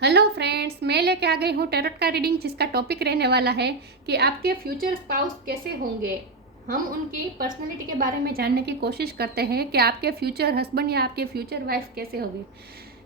Hello friends, मैं लेके आ गई हूँ टैरोट का रीडिंग, जिसका टॉपिक रहने वाला है कि आपके फ्यूचर स्पाउस कैसे होंगे। हम उनकी पर्सनैलिटी के बारे में जानने की कोशिश करते हैं कि आपके फ्यूचर हस्बैंड या आपके फ्यूचर वाइफ कैसे होंगे।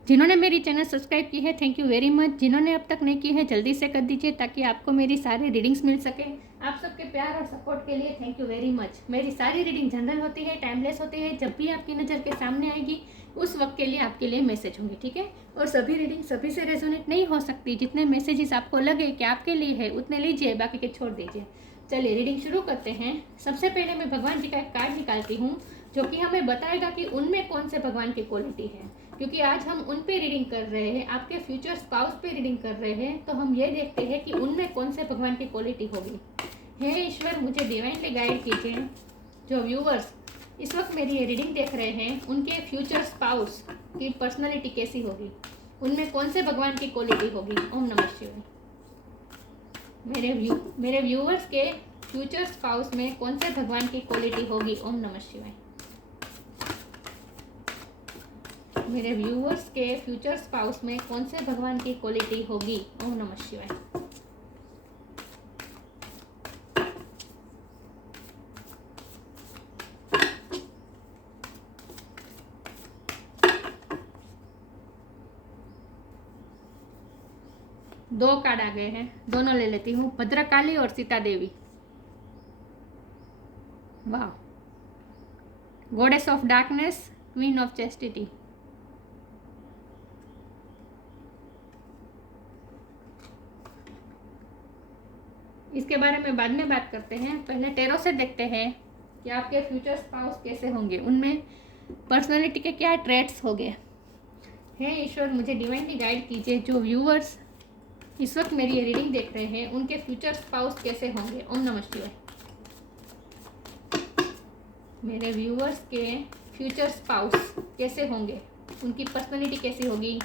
जिन्होंने मेरी चैनल सब्सक्राइब की है, थैंक यू वेरी मच। जिन्होंने अब तक नहीं की है, जल्दी से कर दीजिए ताकि आपको मेरी सारी रीडिंग्स मिल सके। आप सबके प्यार और सपोर्ट के लिए थैंक यू वेरी मच। मेरी सारी रीडिंग जनरल होती है, टाइमलेस होती है। जब भी आपकी नज़र के सामने आएगी उस वक्त के लिए आपके लिए मैसेज होंगे, ठीक है। और सभी रीडिंग सभी से रेजोनेट नहीं हो सकती। जितने मैसेजेस आपको लगे कि आपके लिए है उतने लीजिए, बाकी के छोड़ दीजिए। चलिए रीडिंग शुरू करते हैं। सबसे पहले मैं भगवान जी का एक कार्ड निकालती हूँ जो कि हमें बताएगा कि उनमें कौन से भगवान की क्वालिटी है। क्योंकि आज हम उन पे रीडिंग कर रहे हैं, आपके फ्यूचर स्पाउस पे रीडिंग कर रहे हैं, तो हम ये देखते हैं कि उनमें कौन से भगवान की क्वालिटी होगी। हे ईश्वर, मुझे डिवाइनली गाइड कीजिए। जो व्यूवर्स इस वक्त मेरी ये रीडिंग देख रहे हैं, उनके फ्यूचर स्पाउस की पर्सनालिटी कैसी होगी, उनमें कौन से भगवान की क्वालिटी होगी। ओम नमः शिवाय। मेरे व्यूवर्स के फ्यूचर स्पाउस में कौन से भगवान की क्वालिटी होगी। ओम नमः शिवाय। मेरे व्यूवर्स के फ्यूचर स्पाउस में कौन से भगवान की क्वालिटी होगी। ओम नमः शिवाय। दो कार्ड आ गए हैं, दोनों ले लेती हूँ। भद्रकाली और सीता देवी। वाह। Goddess of darkness, queen of chastity. इसके बारे में बाद में बात करते हैं। पहले टेरो से देखते हैं कि आपके फ्यूचर स्पाउस कैसे होंगे, उनमें पर्सनालिटी के क्या ट्रेट्स होंगे। हे ईश्वर, मुझे डिवाइनली गाइड कीजिए। जो व्यूअर्स इस वक्त मेरी ये रीडिंग देख रहे हैं, उनके फ्यूचर स्पाउस कैसे होंगे। ओम नमः शिवाय। मेरे व्यूअर्स के फ्यूचर स्पाउस कैसे होंगे, उनकी पर्सनालिटी कैसी होगी,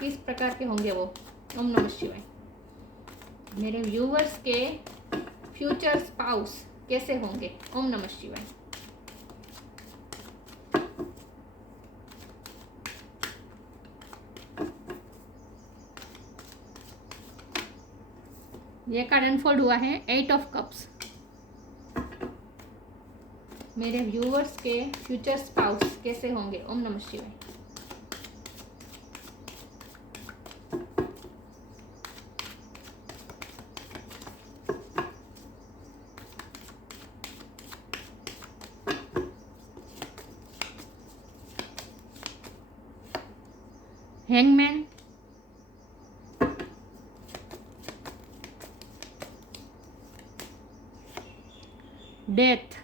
किस प्रकार के होंगे वो। ओम नमः शिवाय। मेरे व्यूअर्स के फ्यूचर स्पाउस कैसे होंगे। ओम नमः शिवाय। ये कार्ड अनफोल्ड हुआ है, 8 ऑफ कप्स। मेरे व्यूअर्स के फ्यूचर स्पाउस कैसे होंगे। ओम नमः शिवाय। Hangman, death,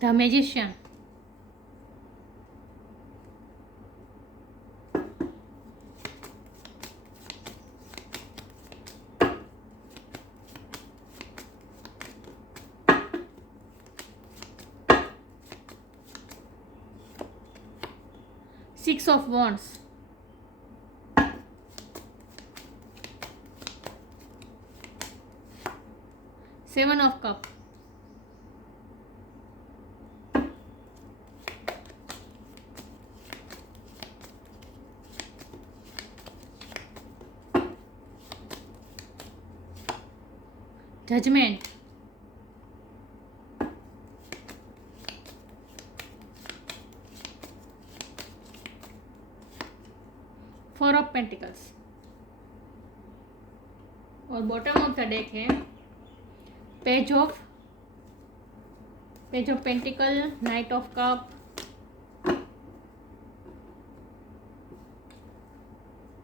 the magician, six of wands, seven of cup, judgement, four of pentacles. और बॉटम ऑफ द डेक है page of pentacle, knight of cup.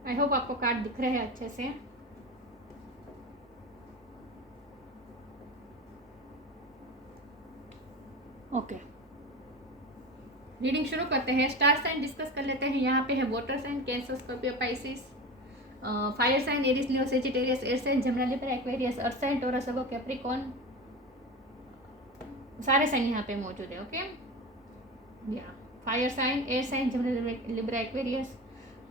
I hope आपको कार्ड दिख रहे हैं अच्छे से। ओके, रीडिंग शुरू करते हैं। स्टार साइन डिस्कस कर लेते हैं। यहाँ पे है water sign, Cancer, Scorpio, Pisces. Fire sign Aries, Leo, Sagittarius. Air sign Gemini, Libra, Aquarius. Earth sign Taurus, Virgo, Capricorn. सारे साइन यहाँ पे मौजूद है। ओके, या fire sign, air sign Gemini, Libra, Aquarius.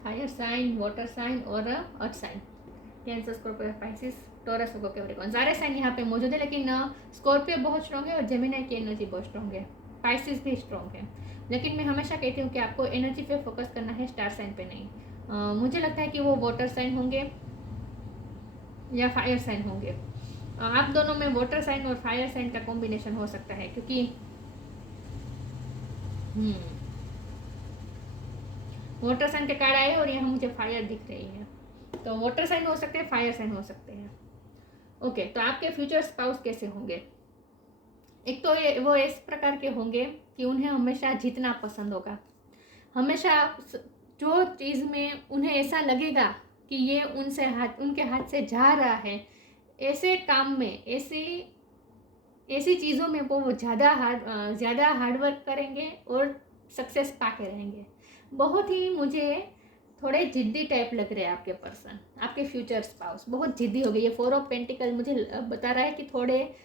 Fire sign, water sign और earth sign, Cancer, Scorpio, Pisces, Taurus और Capricorn, सारे sign यहाँ पे मौजूद है। लेकिन स्कॉर्पियो बहुत स्ट्रॉन्ग है और जेमिनी की एनर्जी बहुत स्ट्रॉन्ग है, स्पाइसिस भी स्ट्रॉन्ग है। लेकिन मैं हमेशा कहती हूँ कि आपको एनर्जी पे फोकस करना है, स्टार साइन पे नहीं। मुझे लगता है कि वो वाटर साइन होंगे या फायर साइन होंगे। आप दोनों में वाटर साइन और फायर साइन का कॉम्बिनेशन हो सकता है, क्योंकि वाटर साइन के कार्ड आए और यहाँ मुझे फायर दिख रही है, तो वाटर साइन हो सकते हैं, फायर साइन हो सकते हैं। ओके, तो आपके फ्यूचर स्पाउस कैसे होंगे? एक तो वो इस प्रकार के होंगे कि उन्हें हमेशा जीतना पसंद होगा। हमेशा जो चीज़ में उन्हें ऐसा लगेगा कि ये उनके हाथ से जा रहा है, ऐसे काम में, ऐसी चीज़ों में वो ज़्यादा हार्डवर्क करेंगे और सक्सेस पाके रहेंगे। बहुत ही मुझे थोड़े जिद्दी टाइप लग रहे हैं आपके पर्सन, आपके फ्यूचर स्पाउस बहुत जिद्दी हो गई। ये 4 ऑफ पेंटिकल मुझे बता रहा है कि थोड़े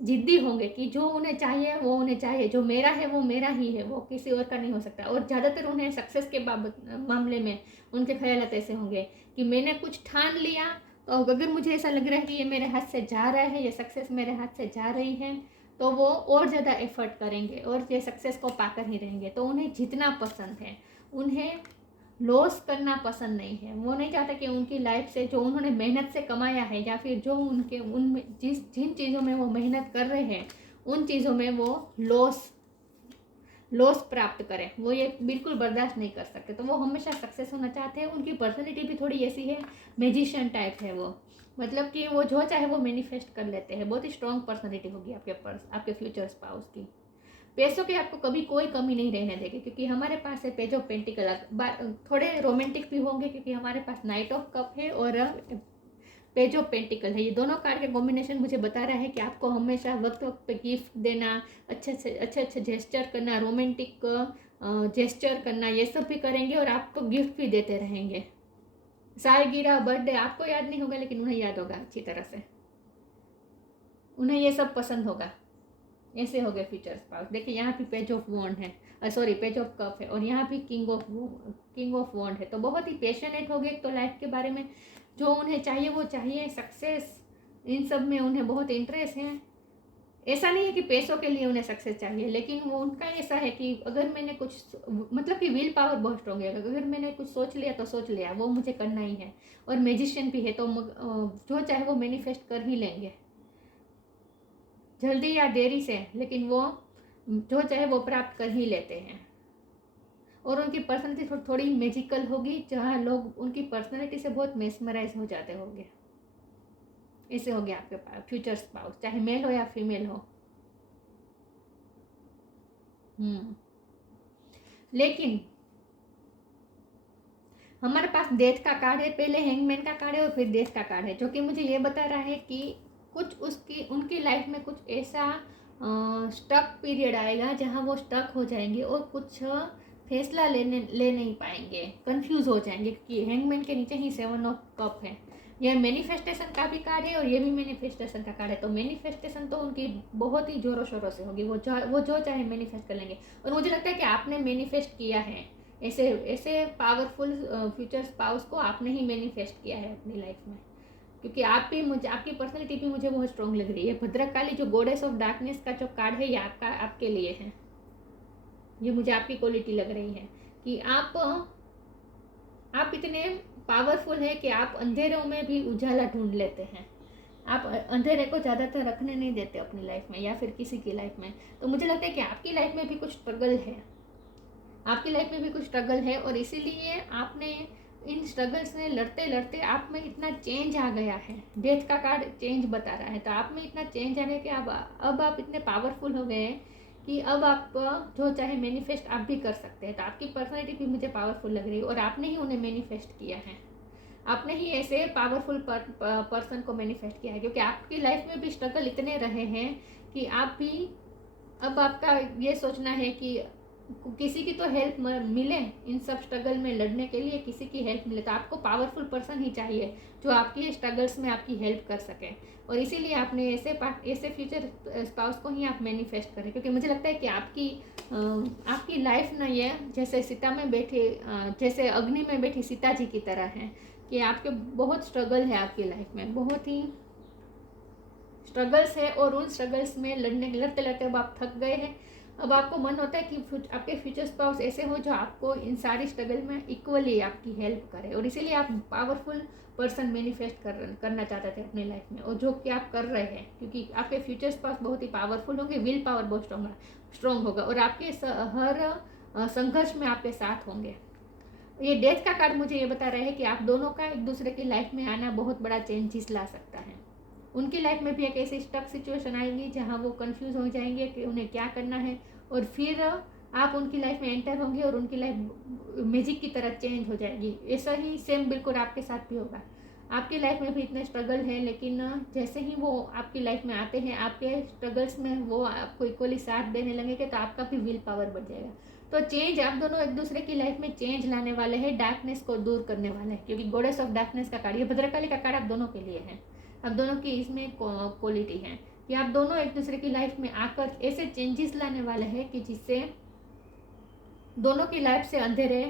जिद्दी होंगे कि जो उन्हें चाहिए वो उन्हें चाहिए, जो मेरा है वो मेरा ही है, वो किसी और का नहीं हो सकता। और ज़्यादातर उन्हें सक्सेस के मामले में उनके ख्यालात ऐसे होंगे कि मैंने कुछ ठान लिया, तो अगर मुझे ऐसा लग रहा है कि ये मेरे हाथ से जा रहा है, ये सक्सेस मेरे हाथ से जा रही है, तो वो और ज़्यादा एफर्ट करेंगे और ये सक्सेस को पाकर ही रहेंगे। तो उन्हें जीतना पसंद है, उन्हें लॉस करना पसंद नहीं है। वो नहीं चाहते कि उनकी लाइफ से जो उन्होंने मेहनत से कमाया है, या फिर जो उनमें जिन चीज़ों में वो मेहनत कर रहे हैं, उन चीज़ों में वो लॉस प्राप्त करें, वो ये बिल्कुल बर्दाश्त नहीं कर सकते। तो वो हमेशा सक्सेस होना चाहते हैं। उनकी पर्सनैलिटी भी थोड़ी ऐसी है, मैजिशियन टाइप है वो, मतलब कि वो जो चाहे वो मैनिफेस्ट कर लेते हैं। बहुत ही स्ट्रॉन्ग पर्सनैलिटी होगी आपके फ्यूचर स्पाउस की। पैसों की आपको कभी कोई कमी नहीं रहने देगी, क्योंकि हमारे पास है पेज ऑफ पेंटिकल। थोड़े रोमांटिक भी होंगे क्योंकि हमारे पास नाइट ऑफ कप है और पेज ऑफ पेंटिकल है। ये दोनों कार्ड के कॉम्बिनेशन मुझे बता रहा है कि आपको हमेशा वक्त वक्त पे गिफ्ट देना, अच्छे जेस्चर करना, रोमांटिक जेस्चर करना, ये सब भी करेंगे और आपको गिफ्ट भी देते रहेंगे। सालगिरह, बर्थडे आपको याद नहीं होगा लेकिन उन्हें याद होगा अच्छी तरह से, उन्हें ये सब पसंद होगा। ऐसे हो गए फ्यूचर स्पाउस। देखिए यहाँ भी पेज ऑफ वॉन्ड है, सॉरी पेज ऑफ कप है, और यहाँ भी किंग ऑफ वॉन्ड है। तो बहुत ही पैशनेट हो गए तो लाइफ के बारे में, जो उन्हें चाहिए वो चाहिए, सक्सेस, इन सब में उन्हें बहुत इंटरेस्ट है। ऐसा नहीं है कि पैसों के लिए उन्हें सक्सेस चाहिए, लेकिन वो उनका ऐसा है कि अगर मैंने कुछ, मतलब कि विल पावर बहुत स्ट्रॉन्ग है, अगर मैंने कुछ सोच लिया तो सोच लिया, वो मुझे करना ही है। और मैजिशियन भी है, तो जो चाहे वो मैनिफेस्ट कर ही लेंगे, जल्दी या देरी से, लेकिन वो जो चाहे वो प्राप्त कर ही लेते हैं। और उनकी पर्सनैलिटी थोड़ी मैजिकल होगी, जहाँ लोग उनकी पर्सनैलिटी से बहुत मेस्मराइज हो जाते होंगे। ऐसे हो गया आपके पास फ्यूचर स्पाउस, चाहे मेल हो या फीमेल हो। लेकिन हमारे पास डेथ का कार्ड है, पहले हैंगमैन का कार्ड है और फिर डेथ का कार्ड है, जो कि मुझे ये बता रहा है कि कुछ उनकी लाइफ में कुछ ऐसा स्टक पीरियड आएगा जहाँ वो स्टक हो जाएंगे और कुछ फैसला ले नहीं पाएंगे, कंफ्यूज हो जाएंगे, क्योंकि हैंगमैन के नीचे ही 7 ऑफ कप है। यह मैनिफेस्टेशन का भी कार्ड है और ये भी मैनिफेस्टेशन का कार्ड है। तो मैनिफेस्टेशन तो उनकी बहुत ही जोरों शोरों से होगी, वो जो चाहे मैनिफेस्ट कर लेंगे। और मुझे लगता है कि आपने मैनिफेस्ट किया है, ऐसे पावरफुल फ्यूचर स्पाउस को आपने ही मैनिफेस्ट किया है अपनी लाइफ में, क्योंकि आपकी पर्सनैलिटी भी मुझे बहुत स्ट्रॉन्ग लग रही है। भद्रकाली जो गॉडेस ऑफ डार्कनेस का जो कार्ड है, ये आपके लिए है। ये मुझे आपकी क्वालिटी लग रही है कि आप इतने पावरफुल है कि आप अंधेरों में भी उजाला ढूंढ लेते हैं। आप अंधेरे को ज़्यादातर रखने नहीं देते अपनी लाइफ में या फिर किसी की लाइफ में। तो मुझे लगता है कि आपकी लाइफ में भी कुछ स्ट्रगल है, और इसीलिए आपने इन स्ट्रगल से लड़ते लड़ते आप में इतना चेंज आ गया है। डेथ का कार्ड चेंज बता रहा है, तो आप में इतना चेंज आ गया कि अब आप इतने पावरफुल हो गए हैं कि अब आप जो चाहे मैनिफेस्ट आप भी कर सकते हैं। तो आपकी पर्सनैलिटी भी मुझे पावरफुल लग रही है और आपने ही उन्हें मैनिफेस्ट किया है, आपने ही ऐसे पावरफुल पर्सन को मैनिफेस्ट किया है, क्योंकि आपकी लाइफ में भी स्ट्रगल इतने रहे हैं कि आप भी, अब आपका ये सोचना है कि किसी की तो हेल्प मिले, इन सब स्ट्रगल में लड़ने के लिए किसी की हेल्प मिले, तो आपको पावरफुल पर्सन ही चाहिए जो आपकी स्ट्रगल्स में आपकी हेल्प कर सके। और इसीलिए आपने ऐसे फ्यूचर स्पाउस को ही आप मैनिफेस्ट करें, क्योंकि मुझे लगता है कि आपकी लाइफ ना ये जैसे सीता में बैठे जैसे अग्नि में बैठी सीता जी की तरह है, कि आपके बहुत स्ट्रगल है, आपकी लाइफ में बहुत ही स्ट्रगल्स है, और उन स्ट्रगल्स में लड़ते लड़ते अब आप थक गए हैं। अब आपको मन होता है कि आपके फ्यूचर स्पाउस ऐसे हो जो आपको इन सारी स्ट्रगल में इक्वली आपकी हेल्प करे, और इसीलिए आप पावरफुल पर्सन मैनिफेस्ट करना चाहते थे अपनी लाइफ में, और जो कि आप कर रहे हैं, क्योंकि आपके फ्यूचर स्पाउस बहुत ही पावरफुल होंगे, विल पावर बहुत स्ट्रॉन्ग होगा, और आपके हर संघर्ष में आपके साथ होंगे। ये डेथ का कार्ड मुझे ये बता रहा है कि आप दोनों का एक दूसरे की लाइफ में आना बहुत बड़ा चेंजेस ला सकता है। उनकी लाइफ में भी एक ऐसी स्टक सिचुएशन आएगी जहाँ वो कंफ्यूज हो जाएंगे कि उन्हें क्या करना है, और फिर आप उनकी लाइफ में एंटर होंगे और उनकी लाइफ मैजिक की तरह चेंज हो जाएगी। ऐसा ही सेम बिल्कुल आपके साथ भी होगा। आपकी लाइफ में भी इतने स्ट्रगल है, लेकिन जैसे ही वो आपकी लाइफ में आते हैं, आपके स्ट्रगल्स में वो आपको इक्वली साथ देने लगेंगे, तो आपका भी विल पावर बढ़ जाएगा। तो चेंज, आप दोनों एक दूसरे की लाइफ में चेंज लाने वाले हैं, डार्कनेस को दूर करने वाले हैं, क्योंकि गॉडेस ऑफ डार्कनेस का कार्ड, ये भद्रकाली का कार्ड आप दोनों के लिए है। आप दोनों की इसमें क्वालिटी है कि आप दोनों एक दूसरे की लाइफ में आकर ऐसे चेंजेस लाने वाले हैं कि जिससे दोनों की लाइफ से अंधेरे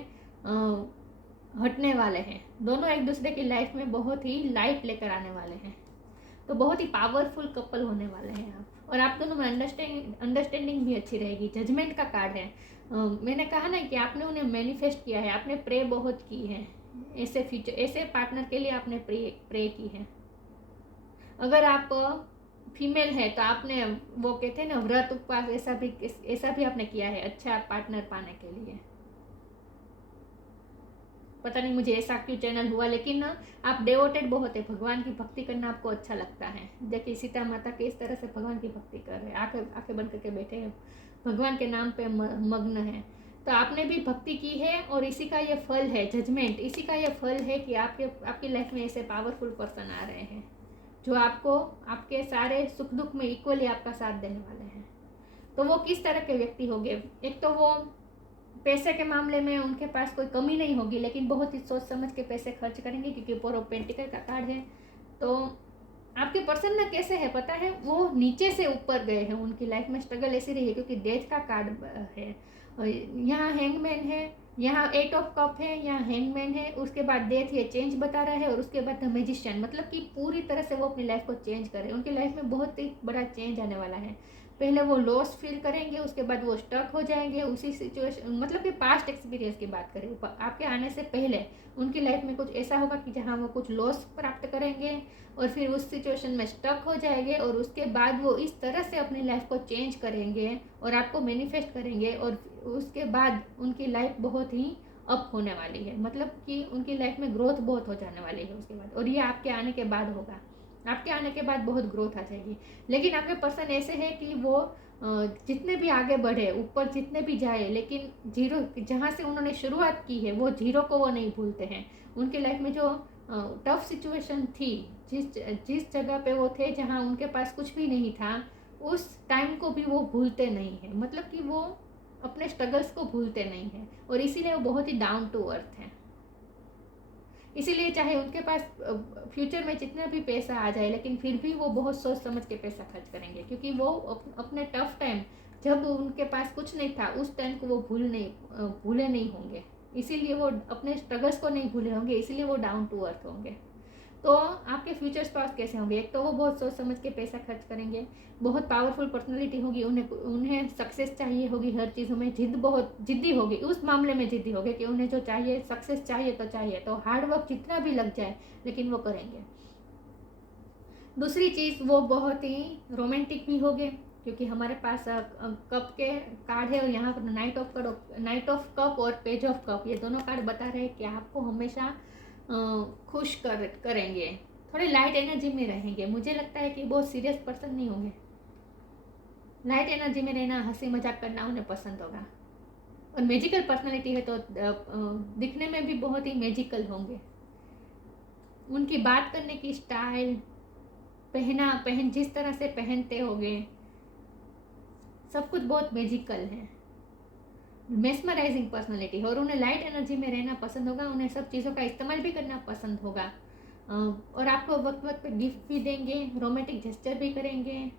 हटने वाले हैं। दोनों एक दूसरे की लाइफ में बहुत ही लाइट लेकर आने वाले हैं। तो बहुत ही पावरफुल कपल होने वाले हैं आप, और आप दोनों में अंडरस्टैंडिंग भी अच्छी रहेगी। जजमेंट का कार्ड है। मैंने कहा ना कि आपने उन्हें मैनिफेस्ट किया है, आपने प्रे बहुत की है, ऐसे पार्टनर के लिए आपने प्रे की है। अगर आप फीमेल है तो आपने वो कहते हैं ना व्रत उपवास, ऐसा भी आपने किया है अच्छा पार्टनर पाने के लिए। पता नहीं मुझे ऐसा क्यों चैनल हुआ, लेकिन आप डेवोटेड बहुत है, भगवान की भक्ति करना आपको अच्छा लगता है। देखिए सीता माता के इस तरह से भगवान की भक्ति कर रहे हैं, आंखें बंद करके बैठे हैं, भगवान के नाम पे मग्न है। तो आपने भी भक्ति की है, और इसी का ये फल है जजमेंट, इसी का ये फल है कि आपकी लाइफ में ऐसे पावरफुल पर्सन आ रहे हैं जो आपको आपके सारे सुख दुख में इक्वली आपका साथ देने वाले हैं। तो वो किस तरह के व्यक्ति होंगे? एक तो वो पैसे के मामले में उनके पास कोई कमी नहीं होगी, लेकिन बहुत ही सोच समझ के पैसे खर्च करेंगे, क्योंकि फोर ऑफ पेंटिकल का कार्ड है। तो आपके पर्सन ना कैसे है पता है, वो नीचे से ऊपर गए हैं, उनकी लाइफ में स्ट्रगल ऐसी रही है, क्योंकि डेथ का कार्ड है, यहाँ हैंगमैन है, यहाँ 8 ऑफ कप है, यहाँ हैंगमैन है, उसके बाद डेथ ये चेंज बता रहा है, और उसके बाद द मैजिशियन, मतलब कि पूरी तरह से वो अपनी लाइफ को चेंज करे। उनकी लाइफ में बहुत ही बड़ा चेंज आने वाला है। पहले वो लॉस फील करेंगे, उसके बाद वो स्टक हो जाएंगे उसी सिचुएशन, मतलब कि पास्ट एक्सपीरियंस की बात करें, आपके आने से पहले उनकी लाइफ में कुछ ऐसा होगा कि जहाँ वो कुछ लॉस प्राप्त करेंगे, और फिर उस सिचुएशन में स्टक हो जाएंगे, और उसके बाद वो इस तरह से अपनी लाइफ को चेंज करेंगे और आपको मैनिफेस्ट करेंगे, और उसके बाद उनकी लाइफ बहुत ही अप होने वाली है, मतलब कि उनकी लाइफ में ग्रोथ बहुत हो जाने वाली है उसके बाद, और ये आपके आने के बाद होगा। आपके आने के बाद बहुत ग्रोथ आ जाएगी। लेकिन आपके पर्सन ऐसे है कि वो जितने भी आगे बढ़े, ऊपर जितने भी जाए, लेकिन जीरो जहाँ से उन्होंने शुरुआत की है वो जीरो को वो नहीं भूलते हैं। उनकी लाइफ में जो टफ सिचुएशन थी, जिस जगह पे वो थे जहाँ उनके पास कुछ भी नहीं था, उस टाइम को भी वो भूलते नहीं हैं, मतलब कि वो अपने स्ट्रगल्स को भूलते नहीं हैं, और इसीलिए वो बहुत ही डाउन टू अर्थ हैं। इसीलिए चाहे उनके पास फ्यूचर में जितना भी पैसा आ जाए, लेकिन फिर भी वो बहुत सोच समझ के पैसा खर्च करेंगे, क्योंकि वो अपने टफ टाइम जब उनके पास कुछ नहीं था उस टाइम को वो भूले नहीं होंगे, इसीलिए वो अपने स्ट्रगल्स को नहीं भूले होंगे, इसीलिए वो डाउन टू अर्थ होंगे। तो आपके फ्यूचर स्पाउस कैसे होंगे? एक तो वो बहुत सोच समझ के पैसा खर्च करेंगे, बहुत पावरफुल पर्सनैलिटी होगी, उन्हें सक्सेस चाहिए होगी, हर चीज़ों में बहुत जिद्दी होगी, उस मामले में जिद्दी होगी कि उन्हें जो चाहिए सक्सेस चाहिए तो चाहिए, तो हार्ड वर्क जितना भी लग जाए लेकिन वो करेंगे। दूसरी चीज़, वो बहुत ही रोमांटिक भी होंगे, क्योंकि हमारे पास कप के कार्ड है, और यहाँ पर नाइट ऑफ कप और पेज ऑफ कप, ये दोनों कार्ड बता रहे हैं कि आपको हमेशा खुश करेंगे, थोड़े लाइट एनर्जी में रहेंगे। मुझे लगता है कि बहुत सीरियस पर्सन नहीं होंगे, लाइट एनर्जी में रहना, हंसी मजाक करना उन्हें पसंद होगा, और मैजिकल पर्सनालिटी है तो दिखने में भी बहुत ही मैजिकल होंगे। उनकी बात करने की स्टाइल, जिस तरह से पहनते होंगे, सब कुछ बहुत मैजिकल है। मेस्मराइजिंग पर्सनालिटी है और उन्हें लाइट एनर्जी में रहना पसंद होगा, उन्हें सब चीज़ों का इस्तेमाल भी करना पसंद होगा और आपको वक्त वक्त पे गिफ्ट भी देंगे, रोमांटिक जेस्चर भी करेंगे।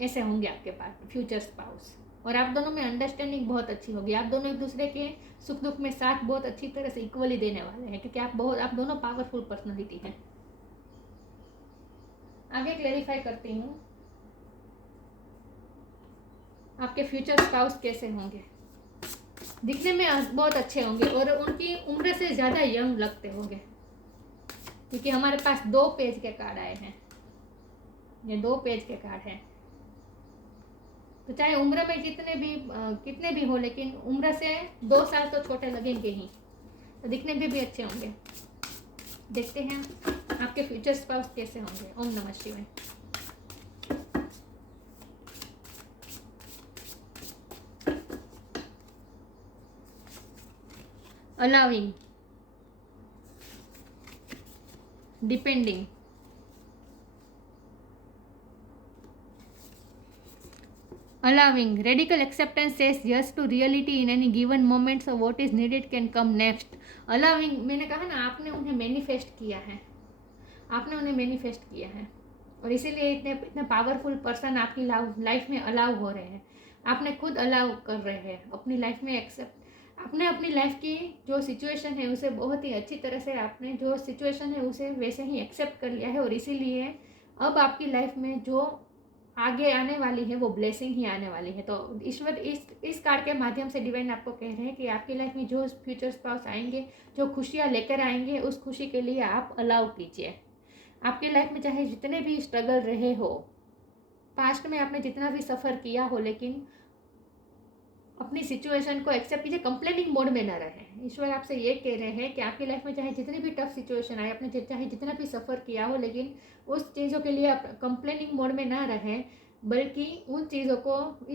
ऐसे होंगे आपके पास फ्यूचर स्पाउस। और आप दोनों में अंडरस्टैंडिंग बहुत अच्छी होगी, आप दोनों एक दूसरे के सुख दुख में साथ बहुत अच्छी तरह से इक्वली देने वाले हैं, क्योंकि आप दोनों पावरफुल पर्सनालिटी हैं। आगे क्लेरिफाई करती हूँ आपके फ्यूचर स्पाउस कैसे होंगे। दिखने में बहुत अच्छे होंगे और उनकी उम्र से ज़्यादा यंग लगते होंगे, क्योंकि हमारे पास 2 पेज के कार्ड आए हैं, ये 2 पेज के कार्ड हैं। तो चाहे उम्र में कितने भी हो, लेकिन उम्र से 2 साल तो छोटे लगेंगे ही, तो दिखने में भी अच्छे होंगे। देखते हैं आपके फ्यूचर स्पाउस कैसे होंगे। ओम नमः शिवाय। Allowing, depending, allowing, radical acceptance says yes to reality in any given moment, so what is needed can come next. allowing, मैंने कहा ना, आपने उन्हें मैनिफेस्ट किया है, और इसीलिए इतने पावरफुल पर्सन आपकी लाइफ में अलाउ हो रहे हैं। आपने खुद अलाउ कर रहे हैं अपनी लाइफ में एक्सेप्ट। आपने अपनी लाइफ की जो सिचुएशन है उसे बहुत ही अच्छी तरह से, आपने जो सिचुएशन है उसे वैसे ही एक्सेप्ट कर लिया है, और इसीलिए अब आपकी लाइफ में जो आगे आने वाली है वो ब्लेसिंग ही आने वाली है। तो ईश्वर इस कार्ड के माध्यम से डिवाइन आपको कह रहे हैं कि आपकी लाइफ में जो फ्यूचर स्पाउस आएंगे, जो खुशियाँ लेकर आएंगे, उस खुशी के लिए आप अलाउ कीजिए। आपकी लाइफ में चाहे जितने भी स्ट्रगल रहे हो, पास्ट में आपने जितना भी सफ़र किया हो, लेकिन अपनी सिचुएशन को एक्सेप्ट कीजिए, कंप्लेनिंग मोड में ना रहें। ईश्वर आपसे ये कह रहे हैं कि आपकी लाइफ में चाहे जितनी भी टफ सिचुएशन आए, आपने चाहे जितना भी सफ़र किया हो, लेकिन उस चीज़ों के लिए आप कंप्लेनिंग मोड में ना रहें, बल्कि इन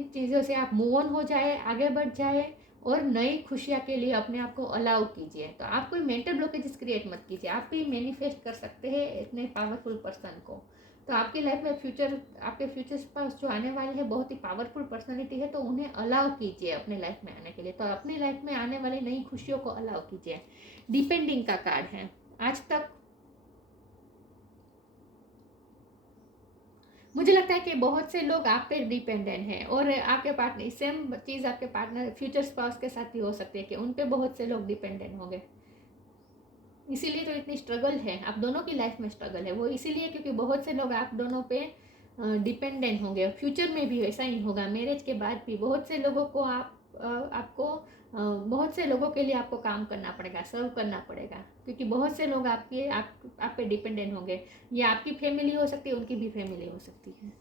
चीज़ों से आप मूव ऑन हो जाए, आगे बढ़ जाए और नई खुशियाँ के लिए अपने आप को अलाउ कीजिए। तो आप कोई मेंटल ब्लॉकेजेस क्रिएट मत कीजिए, आप भी मैनिफेस्ट कर सकते हैं इतने पावरफुल पर्सन को। तो आपकी लाइफ में आपके फ्यूचर पास जो आने वाले हैं बहुत ही पावरफुल पर्सनालिटी है, तो उन्हें अलाउ कीजिए अपने लाइफ में आने के लिए। तो अपनी लाइफ में आने वाली नई खुशियों को अलाउ कीजिए। डिपेंडिंग का कार्ड है। आज तक मुझे लगता है कि बहुत से लोग आप पे डिपेंडेंट हैं, और आपके पार्टनर, सेम चीज़ आपके पार्टनर फ्यूचर स्पाउस के साथ भी हो सकती है कि उन पे बहुत से लोग डिपेंडेंट होंगे। इसीलिए तो इतनी स्ट्रगल है, आप दोनों की लाइफ में स्ट्रगल है वो इसीलिए क्योंकि बहुत से लोग आप दोनों पे डिपेंडेंट होंगे। फ्यूचर में भी ऐसा ही होगा, मैरिज के बाद भी बहुत से लोगों को बहुत से लोगों के लिए आपको काम करना पड़ेगा, सर्व करना पड़ेगा, क्योंकि बहुत से लोग आप पे डिपेंडेंट होंगे। ये आपकी फैमिली हो सकती है, उनकी भी फैमिली हो सकती है।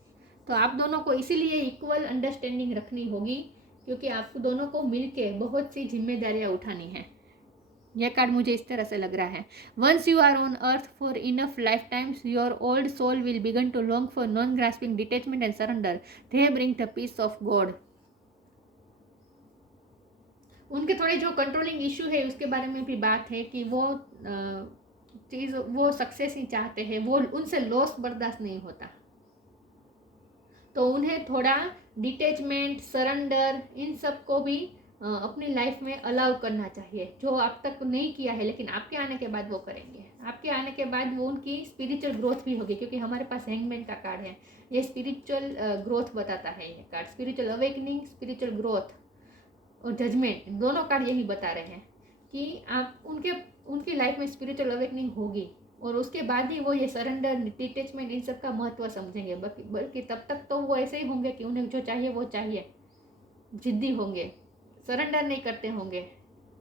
तो आप दोनों को इसीलिए इक्वल अंडरस्टैंडिंग रखनी होगी, क्योंकि आपको दोनों को मिलके बहुत सी जिम्मेदारियाँ उठानी है। यह कार्ड मुझे इस तरह से लग रहा है। Once you are on earth for enough lifetimes, your old soul will begin to long for non grasping detachment and surrender. They bring the peace of God. उनके थोड़े जो कंट्रोलिंग इशू है उसके बारे में भी बात है कि वो सक्सेस ही चाहते हैं, वो उनसे लॉस बर्दाश्त नहीं होता, तो उन्हें थोड़ा डिटेचमेंट, सरेंडर, इन सब को भी अपनी लाइफ में अलाउ करना चाहिए, जो अब तक नहीं किया है, लेकिन आपके आने के बाद वो करेंगे। आपके आने के बाद वो उनकी स्पिरिचुअल ग्रोथ भी होगी, क्योंकि हमारे पास हैंगमैन का कार्ड है, ये स्पिरिचुअल ग्रोथ बताता है। ये card spiritual awakening, spiritual growth और जजमेंट, दोनों कार्ड यही बता रहे हैं कि आप उनकी लाइफ में स्पिरिचुअल अवेकनिंग होगी, और उसके बाद ही वो ये सरेंडर, डिटेचमेंट, इन सब का महत्व समझेंगे। बल्कि तब तक तो वो ऐसे ही होंगे कि उन्हें जो चाहिए वो चाहिए, जिद्दी होंगे, सरेंडर नहीं करते होंगे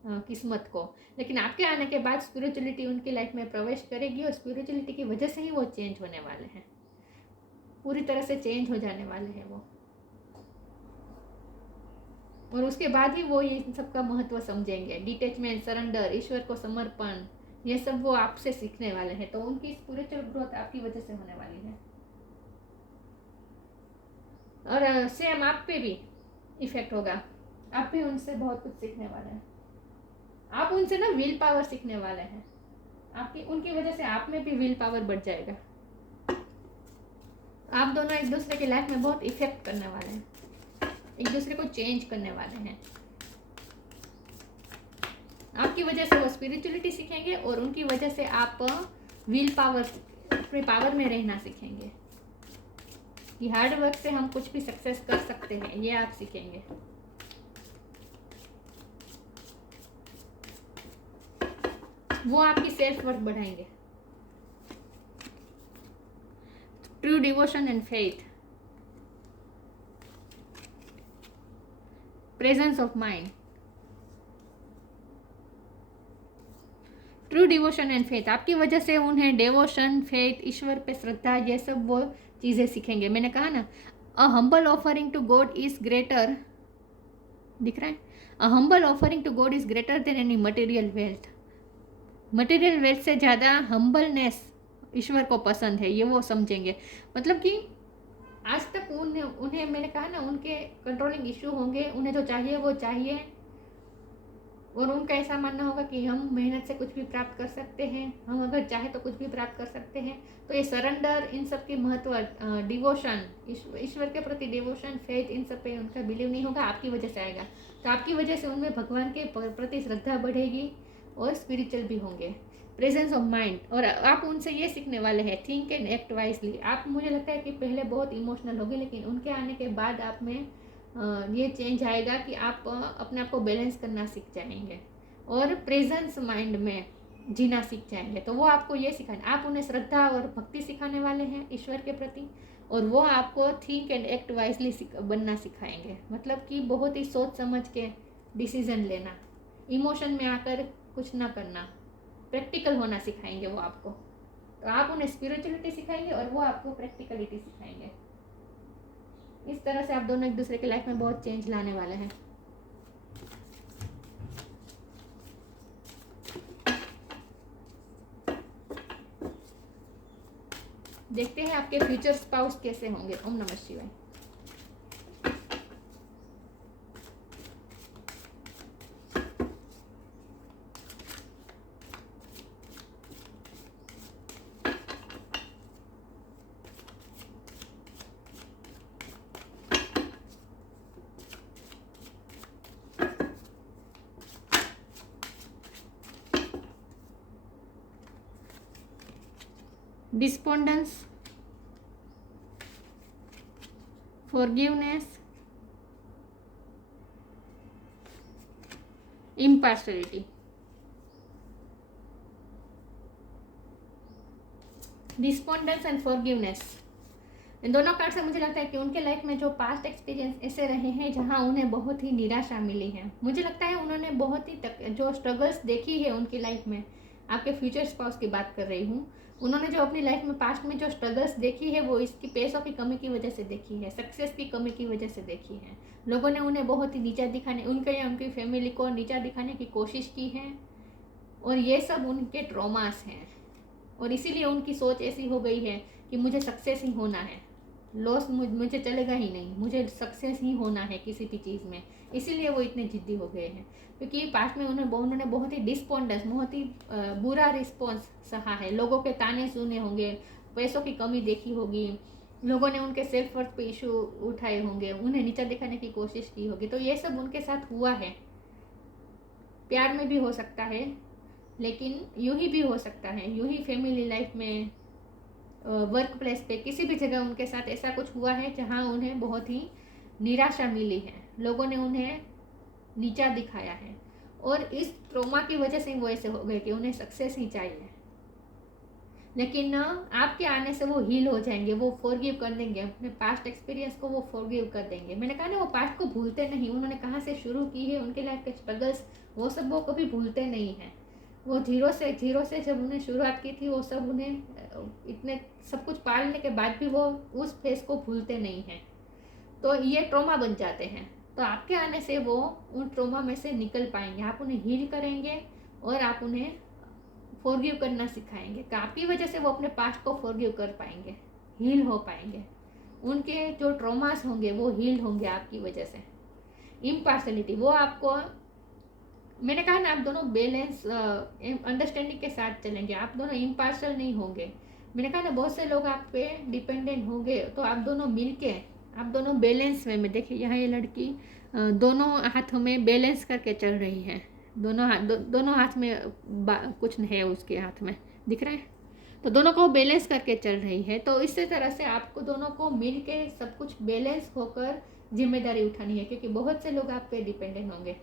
किस्मत को। लेकिन आपके आने के बाद स्पिरिचुअलिटी उनकी लाइफ में प्रवेश करेगी, और स्पिरिचुअलिटी की वजह से ही वो चेंज होने वाले हैं, पूरी तरह से चेंज हो जाने वाले हैं वो, और उसके बाद ही वो ये सब का महत्व समझेंगे। डिटेचमेंट, सरेंडर, ईश्वर को समर्पण, ये सब वो आपसे सीखने वाले हैं। तो उनकी स्पिरिचुअल ग्रोथ आपकी वजह से होने वाली है, और सेम आप पे भी इफेक्ट होगा। आप भी उनसे बहुत कुछ सीखने वाले हैं, आप उनसे ना विल पावर सीखने वाले हैं। उनकी वजह से आप में भी विल पावर बढ़ जाएगा। आप दोनों एक दूसरे की लाइफ में बहुत इफेक्ट करने वाले हैं। एक दूसरे को चेंज करने वाले हैं। आपकी वजह से वो स्पिरिचुअलिटी सीखेंगे और उनकी वजह से आप विल पावर, अपने पावर में रहना सीखेंगे कि हार्ड वर्क से हम कुछ भी सक्सेस कर सकते हैं, ये आप सीखेंगे। वो आपकी सेल्फ वर्थ बढ़ाएंगे। True devotion and faith, presence of mind, true devotion and faith, आपकी वजह से उन्हें डिवोशन, फेथ, ईश्वर पे श्रद्धा, ये सब वो चीज़ें सीखेंगे। मैंने कहा ना, a humble offering to God is greater, दिख रहा है, a humble offering to God is greater than any material wealth. Material wealth से ज़्यादा हम्बलनेस ईश्वर को पसंद है, ये वो समझेंगे। मतलब कि आज तक उन्हें मैंने कहा ना, उनके कंट्रोलिंग इशू होंगे, उन्हें जो चाहिए वो चाहिए, और उनका ऐसा मानना होगा कि हम मेहनत से कुछ भी प्राप्त कर सकते हैं, हम अगर चाहे तो कुछ भी प्राप्त कर सकते हैं। तो ये सरेंडर, इन सब की महत्व, डिवोशन, ईश्वर के प्रति डिवोशन, फेथ, इन सब पे उनका बिलीव नहीं होगा, आपकी वजह से आएगा। तो आपकी वजह से उनमें भगवान के प्रति श्रद्धा बढ़ेगी और स्पिरिचुअल भी होंगे। प्रेजेंस ऑफ माइंड, और आप उनसे ये सीखने वाले हैं, थिंक एंड एक्ट वाइजली। आप, मुझे लगता है कि पहले बहुत इमोशनल होगे, लेकिन उनके आने के बाद आप में ये चेंज आएगा कि आप अपने आप को बैलेंस करना सीख जाएंगे और प्रेजेंस माइंड में जीना सीख जाएंगे। तो वो आपको ये सिखाएंगे, आप उन्हें श्रद्धा और भक्ति सिखाने वाले हैं ईश्वर के प्रति, और वो आपको थिंक एंड एक्ट वाइजली बनना सिखाएंगे। मतलब कि बहुत ही सोच समझ के डिसीजन लेना, इमोशन में आकर कुछ ना करना, प्रैक्टिकल होना सिखाएंगे वो आपको। तो आप उन्हें स्पिरिचुअलिटी सिखाएंगे और वो आपको प्रैक्टिकलिटी सिखाएंगे। इस तरह से आप दोनों एक दूसरे के लाइफ में बहुत चेंज लाने वाले हैं। देखते हैं आपके फ्यूचर स्पाउस कैसे होंगे। ओम नमः शिवाय। Despondence, forgiveness, impartiality। Despondence and forgiveness, इन दोनों कार्ड से मुझे लगता है कि उनके लाइफ में जो पास्ट एक्सपीरियंस ऐसे रहे हैं जहां उन्हें बहुत ही निराशा मिली है। मुझे लगता है उन्होंने बहुत ही जो स्ट्रगल्स देखी है उनकी लाइफ में, आपके फ्यूचर स्पाउस की बात कर रही हूँ, उन्होंने जो अपनी लाइफ में पास्ट में जो स्ट्रगल्स देखी है वो इसकी पैसों की कमी की वजह से देखी है, सक्सेस की कमी की वजह से देखी है। लोगों ने उन्हें बहुत ही नीचा दिखाने, उनके या उनकी फैमिली को नीचा दिखाने की कोशिश की है, और ये सब उनके ट्रॉमास हैं। और इसीलिए उनकी सोच ऐसी हो गई है कि मुझे सक्सेस ही होना है, लॉस मुझे चलेगा ही नहीं, मुझे सक्सेस ही होना है किसी भी चीज़ में। इसीलिए वो इतने जिद्दी हो गए हैं, क्योंकि पास्ट में उन्होंने बहुत ही डिस्पोंडेंस, बहुत ही बुरा रिस्पॉन्स सहा है। लोगों के ताने सुने होंगे, पैसों की कमी देखी होगी, लोगों ने उनके सेल्फ वर्थ पे इशू उठाए होंगे, उन्हें नीचा दिखाने की कोशिश की होगी। तो ये सब उनके साथ हुआ है। प्यार में भी हो सकता है, लेकिन यूं ही भी हो सकता है, यूं ही फैमिली लाइफ में, वर्क प्लेस पे, किसी भी जगह उनके साथ ऐसा कुछ हुआ है जहां उन्हें बहुत ही निराशा मिली है, लोगों ने उन्हें नीचा दिखाया है, और इस ट्रॉमा की वजह से वो ऐसे हो गए कि उन्हें सक्सेस ही चाहिए। लेकिन आपके आने से वो हील हो जाएंगे, वो फॉरगिव कर देंगे, अपने पास्ट एक्सपीरियंस को वो फॉरगिव कर देंगे। मैंने कहा ना, वो पास्ट को भूलते नहीं, उन्होंने कहाँ से शुरू की है, उनके लाइफ के स्ट्रगल्स, वो सब वो कभी भूलते नहीं हैं। वो जीरो से जब उन्हें शुरुआत की थी, वो सब उन्हें इतने सब कुछ पालने के बाद भी वो उस फेस को भूलते नहीं हैं। तो ये ट्रॉमा बन जाते हैं। तो आपके आने से वो उन ट्रॉमा में से निकल पाएंगे, आप उन्हें हील करेंगे और आप उन्हें फॉरगिव करना सिखाएंगे। तो आपकी वजह से वो अपने पास्ट को फॉरगिव कर पाएंगे, हील हो पाएंगे, उनके जो ट्रॉमास होंगे वो हील होंगे आपकी वजह से। इम्पार्शलिटी, वो आपको, मैंने कहा ना, आप दोनों बैलेंस अंडरस्टैंडिंग के साथ चलेंगे, आप दोनों इम्पार्शल नहीं होंगे। मैंने कहा ना, बहुत से लोग आप पे डिपेंडेंट होंगे, तो आप दोनों मिलके आप दोनों बैलेंस वे में, देखिए यहाँ ये लड़की दोनों हाथों में बैलेंस करके चल रही है। दोनों हाथ में कुछ है उसके हाथ में, दिख रहा है। तो दोनों को बैलेंस करके चल रही है। तो इसी तरह से आपको दोनों को मिल के सब कुछ बैलेंस होकर जिम्मेदारी उठानी है, क्योंकि बहुत से लोग आप पे डिपेंडेंट होंगे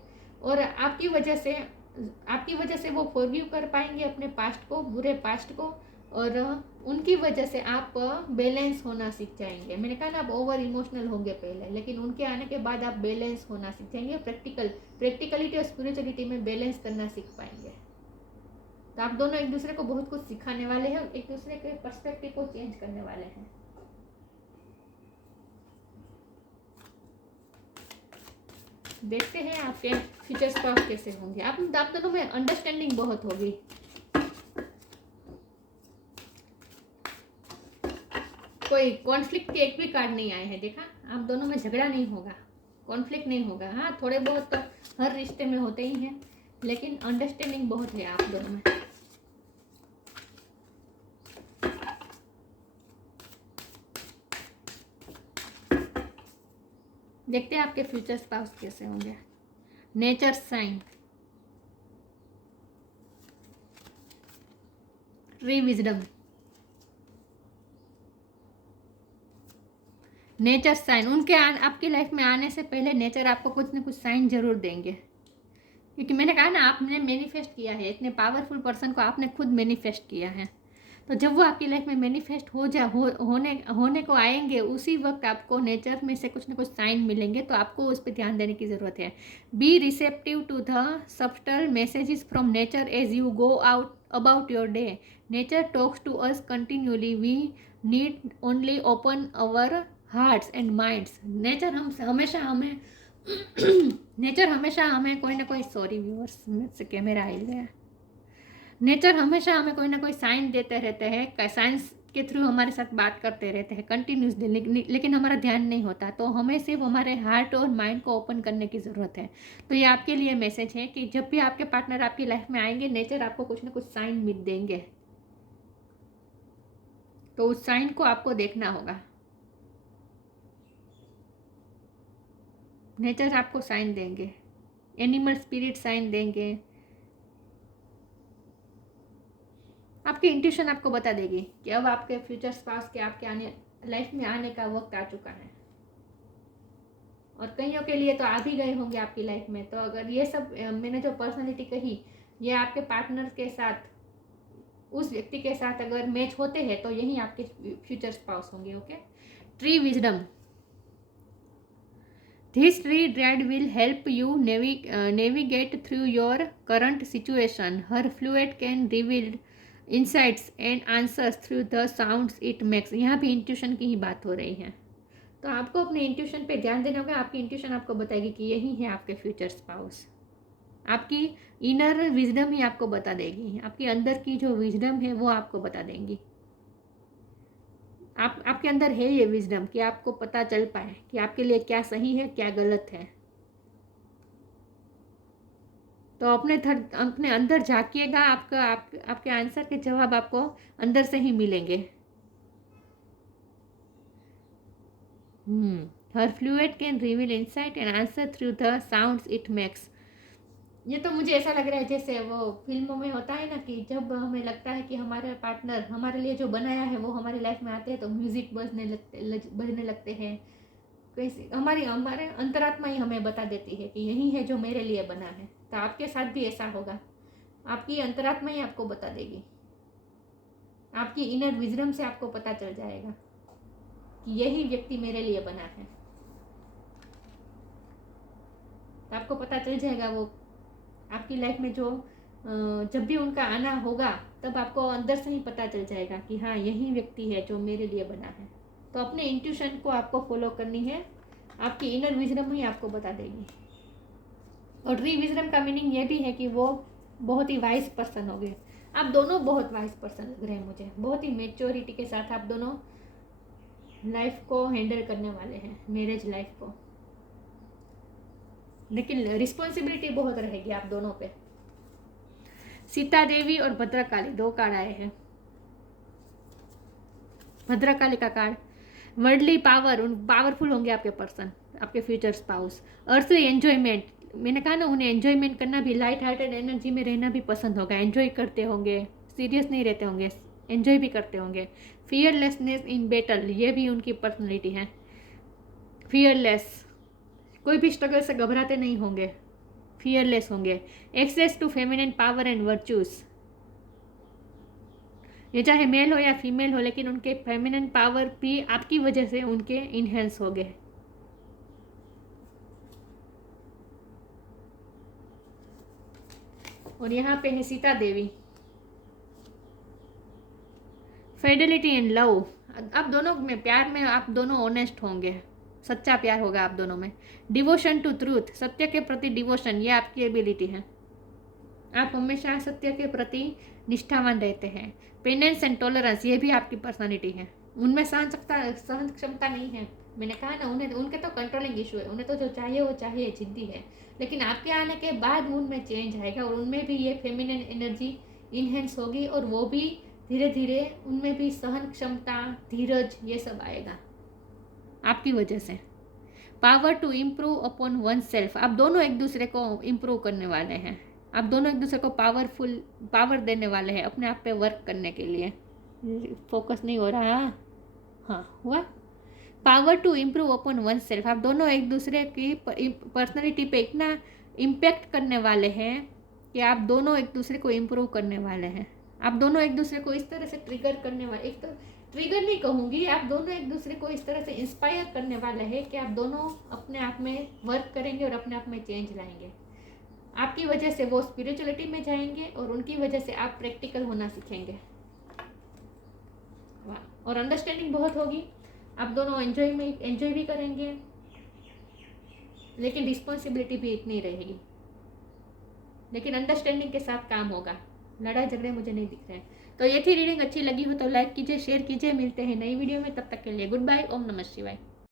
और आपकी वजह से वो फॉरगिव कर पाएंगे अपने पास्ट को, बुरे पास्ट को, और उनकी वजह से आप बैलेंस होना सीख जाएंगे। मैंने कहा ना, आप ओवर इमोशनल होंगे पहले, लेकिन उनके आने के बाद आप बैलेंस होना सीख जाएंगे। प्रैक्टिकलिटी और स्पिरिचुअलिटी में बैलेंस करना सीख पाएंगे। तो आप दोनों एक दूसरे को बहुत कुछ सिखाने वाले हैं और एक दूसरे के पर्सपेक्टिव को चेंज करने वाले हैं। देखते हैं आपके फ्यूचर स्पाउस कैसे होंगे। आप दोनों में अंडरस्टैंडिंग बहुत होगी। कोई कॉन्फ्लिक्ट के एक भी कार्ड नहीं आए हैं, देखा। आप दोनों में झगड़ा नहीं होगा, कॉन्फ्लिक्ट नहीं होगा। हाँ, थोड़े बहुत तो हर रिश्ते में होते ही हैं, लेकिन अंडरस्टैंडिंग बहुत है आप दोनों में। देखते हैं आपके फ्यूचर स्पाउस कैसे होंगे। Nature sign, tree wisdom, nature sign. उनके आपकी लाइफ में आने से पहले नेचर आपको कुछ ना कुछ साइन जरूर देंगे, क्योंकि मैंने कहा ना, आपने मैनिफेस्ट किया है। इतने पावरफुल पर्सन को आपने खुद मैनिफेस्ट किया है। तो जब वो आपकी लाइफ में मैनिफेस्ट होने को आएंगे, उसी वक्त आपको नेचर में से कुछ ना कुछ साइन मिलेंगे। तो आपको उस पर ध्यान देने की ज़रूरत है। Be receptive to the subtle messages from nature as you go out about your day. Nature talks to us continuously, we need only open our hearts and minds. Nature हमेशा हमें कोई ना कोई, सॉरी व्यूअर्स, मुझसे camera हिल गया। Nature हमेशा हमें कोई ना कोई साइन देते रहते हैं, साइंस के थ्रू हमारे साथ बात करते रहते हैं कंटिन्यूसली, लेकिन हमारा ध्यान नहीं होता। तो हमें सिर्फ हमारे हार्ट और माइंड को ओपन करने की ज़रूरत है। तो ये आपके लिए मैसेज है कि जब भी आपके पार्टनर आपकी लाइफ में आएंगे, नेचर आपको कुछ ना कुछ साइन मिल देंगे। तो उस साइन को आपको देखना होगा। नेचर आपको साइन देंगे, एनिमल स्पिरिट साइन देंगे। आपकी इंट्यूशन आपको बता देगी कि अब आपके फ्यूचर स्पाउस के आपके लाइफ में आने का वक्त आ चुका है। और कईयों के लिए तो आ भी गए होंगे आपकी लाइफ में। तो अगर ये सब मैंने जो पर्सनालिटी कही, ये आपके पार्टनर के साथ, उस व्यक्ति के साथ अगर मैच होते हैं, तो यही आपके फ्यूचर स्पाउस होंगे। Okay. Tree wisdom, This tree dread will help you navigate through your current situation. Her fluid can reveal insights and answers through the sounds it makes. यहाँ भी इंट्यूशन की ही बात हो रही है। तो आपको अपने इंट्यूशन पे ध्यान देना होगा। आपकी इंट्यूशन आपको बताएगी कि यही है आपके फ्यूचर स्पाउस। आपकी इनर विजडम ही आपको बता देगी। आपके अंदर की जो विजडम है वो आपको बता देंगी। आपके अंदर है ये विजडम कि आपको पता चल पाए कि आपके लिए क्या सही है, क्या गलत है। तो अपने अंदर झांकिएगा, आपके आंसर के जवाब आपको अंदर से ही मिलेंगे। हर fluid can reveal insight and answer through the sounds it makes. ये तो मुझे ऐसा लग रहा है जैसे वो फिल्मों में होता है ना, कि जब हमें लगता है कि हमारा पार्टनर हमारे लिए जो बनाया है वो हमारी लाइफ में आते हैं, तो म्यूज़िक बजने लगते हैं। कैसे हमारे अंतरात्मा ही हमें बता देती है कि यही है जो मेरे लिए बना है। तो आपके साथ भी ऐसा होगा। आपकी अंतरात्मा ही आपको बता देगी। आपकी इनर विजडम से आपको पता चल जाएगा कि यही व्यक्ति मेरे लिए बना है। तो आपको पता चल जाएगा वो आपकी लाइफ में जो जब भी उनका आना होगा, तब आपको अंदर से ही पता चल जाएगा कि हाँ, यही व्यक्ति है जो मेरे लिए बना है। तो अपने इंट्यूशन को आपको फॉलो करनी है। आपकी इनर विजडम ही आपको बता देगी। और ट्री विजडम का मीनिंग ये भी है कि वो बहुत ही वाइज पर्सन हो गए। आप दोनों बहुत वाइज पर्सन लग रहे हैं मुझे। बहुत ही मेच्योरिटी के साथ आप दोनों लाइफ को हैंडल करने वाले हैं, मैरिज लाइफ को। लेकिन रिस्पॉन्सिबिलिटी बहुत रहेगी आप दोनों पे। सीता देवी और भद्रकाली 2 कार्ड आए हैं। भद्रकाली का कार्ड, वर्ल्डली पावर, उन पावरफुल होंगे आपके पर्सन, आपके फ्यूचर स्पाउस। अर्थली एन्जॉयमेंट, मैंने कहा ना उन्हें एन्जॉयमेंट करना भी, लाइट हार्टेड एनर्जी में रहना भी पसंद होगा, एन्जॉय करते होंगे, सीरियस नहीं रहते होंगे, एन्जॉय भी करते होंगे। फियरलेसनेस इन बैटल, ये भी उनकी पर्सनैलिटी है, फियरलेस, कोई भी स्ट्रगल से घबराते नहीं होंगे, फियरलेस होंगे। Access to feminine power and virtues, ये चाहे मेल हो या फीमेल हो, लेकिन उनके फेमिनिन पावर भी आपकी वजह से उनके इनहेंस हो गए। और यहाँ पे है Sita Devi, Fidelity and love, आप दोनों में प्यार में आप दोनों ऑनेस्ट होंगे, सच्चा प्यार होगा आप दोनों में। डिवोशन टू ट्रूथ, सत्य के प्रति डिवोशन, ये आपकी एबिलिटी है, आप हमेशा सत्य के प्रति निष्ठावान रहते हैं। पेनेंस एंड टॉलरेंस, ये भी आपकी पर्सनालिटी है, उनमें सहन क्षमता नहीं है, मैंने कहा ना उन्हें, उनके तो कंट्रोलिंग इशू है, उन्हें तो जो चाहिए वो चाहिए, जिद्दी है। लेकिन आपके आने के बाद उनमें चेंज आएगा और उनमें भी ये फेमिनिन एनर्जी इनहेंस होगी और वो भी धीरे धीरे उनमें भी सहन क्षमता, धीरज, ये सब आएगा आपकी वजह से। Power to improve upon oneself, आप दोनों एक दूसरे को इम्प्रूव करने वाले हैं, आप दोनों एक दूसरे को पावर देने वाले हैं अपने आप पे वर्क करने के लिए। फोकस नहीं हो रहा, हाँ हुआ। Power to improve upon oneself, आप दोनों एक दूसरे की पर्सनैलिटी पे इतना इम्पैक्ट करने वाले हैं कि आप दोनों एक दूसरे को इम्प्रूव करने वाले हैं, आप दोनों एक दूसरे को इस तरह से ट्रिगर करने वाले, एक तो ट्रिगर नहीं कहूँगी, आप दोनों एक दूसरे को इस तरह से इंस्पायर करने वाले हैं कि आप दोनों अपने आप में वर्क करेंगे और अपने आप में चेंज लाएंगे। आपकी वजह से वो स्पिरिचुअलिटी में जाएंगे और उनकी वजह से आप प्रैक्टिकल होना सीखेंगे। वाह, और अंडरस्टैंडिंग बहुत होगी, आप दोनों एंजॉय भी करेंगे, लेकिन रिस्पॉन्सिबिलिटी भी इतनी रहेगी, लेकिन अंडरस्टैंडिंग के साथ काम होगा, लड़ाई झगड़े मुझे नहीं दिख रहे हैं। तो ये थी रीडिंग, अच्छी लगी हो तो लाइक कीजिए, शेयर कीजिए, मिलते हैं नई वीडियो में, तब तक के लिए गुड बाय, ओम नमः शिवाय।